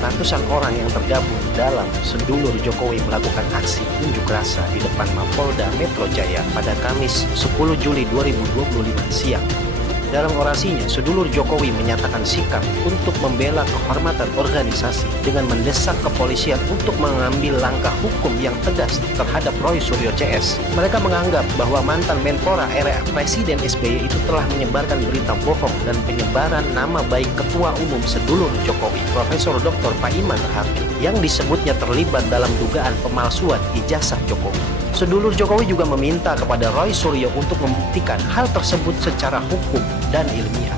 Ratusan orang yang tergabung dalam Sedulur Jokowi melakukan aksi unjuk rasa di depan Mapolda Metro Jaya pada Kamis 10 Juli 2025 siang. Dalam orasinya, Sedulur Jokowi menyatakan sikap untuk membela kehormatan organisasi dengan mendesak kepolisian untuk mengambil langkah hukum yang tegas terhadap Roy Suryo CS. Mereka menganggap bahwa mantan Menpora era Presiden SBY itu telah menyebarkan berita bohong dan penyebaran nama baik Ketua Umum Sedulur Jokowi, Profesor Dr. Paiman Raharjo, yang disebutnya terlibat dalam dugaan pemalsuan ijazah Jokowi. Sedulur Jokowi juga meminta kepada Roy Suryo untuk membuktikan hal tersebut secara hukum dan ilmiah.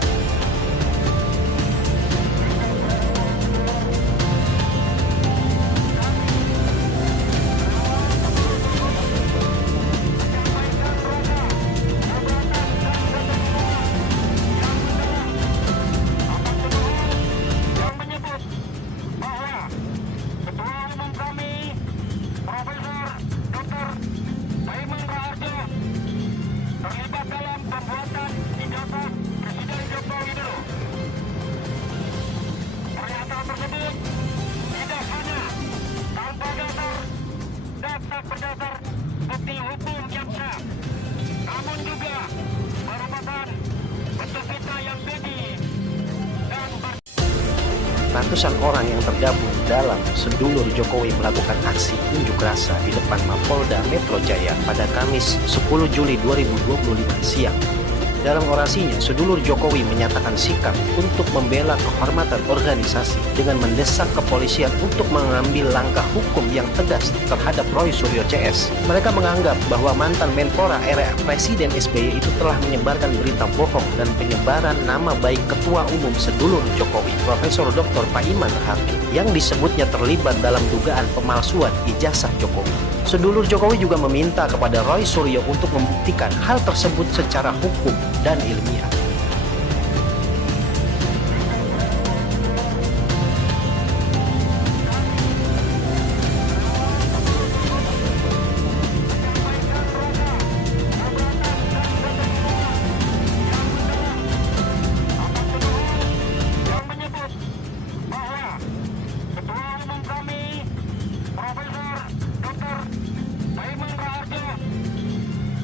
Terlibat dalam pembuatan ijazah Presiden Joko Widodo. Pernyataan tersebut tidak hanya tanpa dasar dan tak berdasar bukti hukum yang sah, namun juga merupakan bentuk fitnah yang keji dan Ratusan orang yang tergabung dalam Sedulur Jokowi melakukan aksi unjuk rasa di depan Mapolda Metro Jaya pada Kamis 10 Juli 2025 siang. Dalam orasinya, Sedulur Jokowi menyatakan sikap untuk membela kehormatan organisasi dengan mendesak kepolisian untuk mengambil langkah hukum yang tegas terhadap Roy Suryo CS. Mereka menganggap bahwa mantan Menpora era Presiden SBY itu telah menyebarkan berita bohong dan penyebaran nama baik Ketua Umum Sedulur Jokowi, Profesor Dr. Paiman Raharjo, yang disebutnya terlibat dalam dugaan pemalsuan ijazah Jokowi. Sedulur Jokowi juga meminta kepada Roy Suryo untuk membuktikan hal tersebut secara hukum dan ilmiah.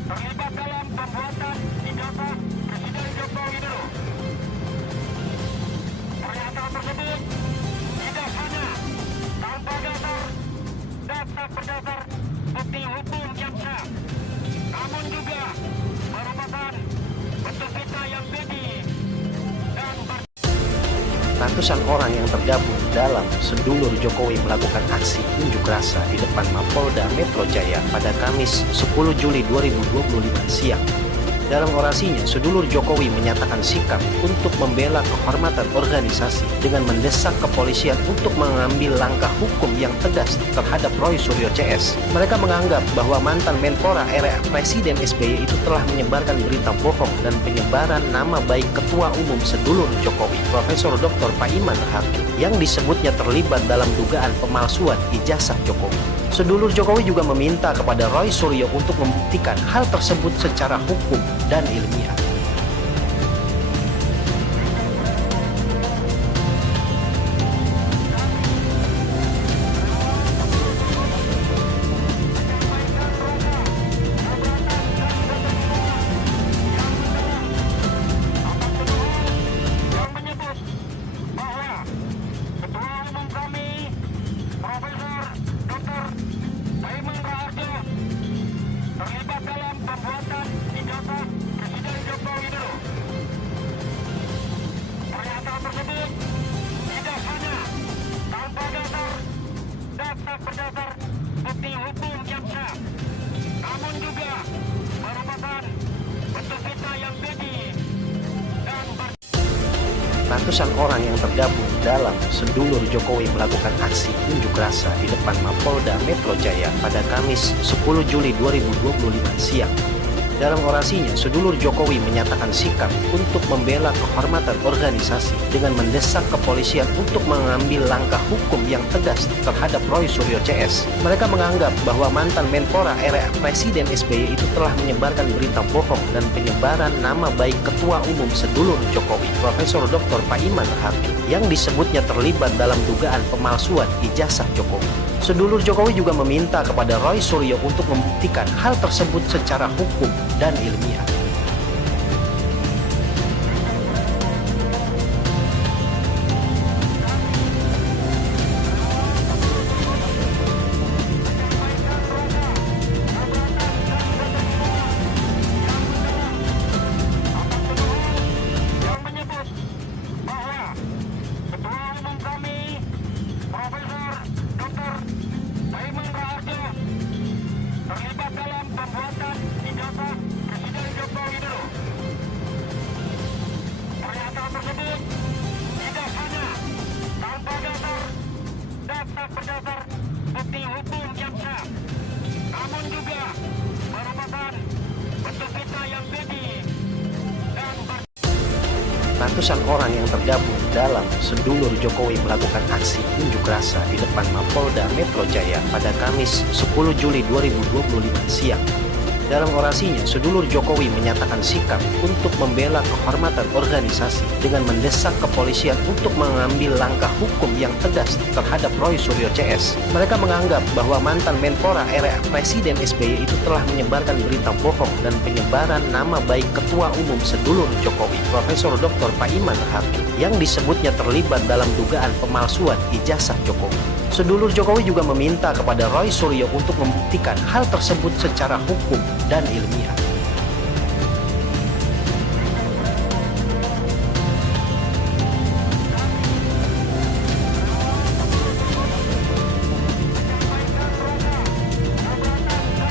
terlibat dalam pembuatan ijazah Presiden Joko Widodo. Pernyataan tersebut tidak hanya tanpa dasar dan tak berdasar bukti hukum yang sah, namun juga merupakan bentuk fitnah yang keji dan Ratusan orang yang tergabung dalam Sedulur Jokowi melakukan aksi unjuk rasa di depan Mapolda Metro Jaya pada Kamis 10 Juli 2025 siang. Dalam orasinya, Sedulur Jokowi menyatakan sikap untuk membela kehormatan organisasi dengan mendesak kepolisian untuk mengambil langkah hukum yang tegas terhadap Roy Suryo CS. Mereka menganggap bahwa mantan Menpora era Presiden SBY itu telah menyebarkan berita bohong dan penyebaran nama baik Ketua Umum Sedulur Jokowi, Profesor Dr. Paiman Raharjo, yang disebutnya terlibat dalam dugaan pemalsuan ijazah Jokowi. Sedulur Jokowi juga meminta kepada Roy Suryo untuk membuktikan hal tersebut secara hukum dan ilmiah. terlibat dalam pembuatan ijazah Presiden Joko Widodo. Pernyataan tersebut tidak hanya tanpa dasar dan tak berdasar bukti hukum yang sah, namun juga merupakan bentuk fitnah yang keji dan Ratusan orang yang tergabung dalam Sedulur Jokowi melakukan aksi unjuk rasa di depan Mapolda Metro Jaya pada Kamis 10 Juli 2025 siang. Dalam orasinya, Sedulur Jokowi menyatakan sikap untuk membela kehormatan organisasi dengan mendesak kepolisian untuk mengambil langkah hukum yang tegas terhadap Roy Suryo CS. Mereka menganggap bahwa mantan Menpora era Presiden SBY itu telah menyebarkan berita bohong dan penyebaran nama baik Ketua Umum Sedulur Jokowi, Profesor Dr. Paiman Raharjo, yang disebutnya terlibat dalam dugaan pemalsuan ijazah Jokowi. Sedulur Jokowi juga meminta kepada Roy Suryo untuk membuktikan hal tersebut secara hukum dan ilmiah. yang menyebut bahwa Ketua Umum kami, Profesor Dr. Paiman Raharjo, terlibat dalam pembuatan ijazah Presiden Joko Widodo. Pernyataan tersebut tidak hanya tanpa dasar dan tak berdasar bukti hukum yang sah, namun juga merupakan bentuk fitnah yang keji dan Ratusan orang yang tergabung dalam Sedulur Jokowi melakukan aksi unjuk rasa di depan Mapolda Metro Jaya pada Kamis 10 Juli 2025 siang. Dalam orasinya, Sedulur Jokowi menyatakan sikap untuk membela kehormatan organisasi dengan mendesak kepolisian untuk mengambil langkah hukum yang tegas terhadap Roy Suryo CS. Mereka menganggap bahwa mantan Menpora era Presiden SBY itu telah menyebarkan berita bohong dan penyebaran nama baik Ketua Umum Sedulur Jokowi, Profesor Dr. Paiman Raharjo, yang disebutnya terlibat dalam dugaan pemalsuan ijazah Jokowi. Sedulur Jokowi juga meminta kepada Roy Suryo untuk membuktikan hal tersebut secara hukum dan ilmiah.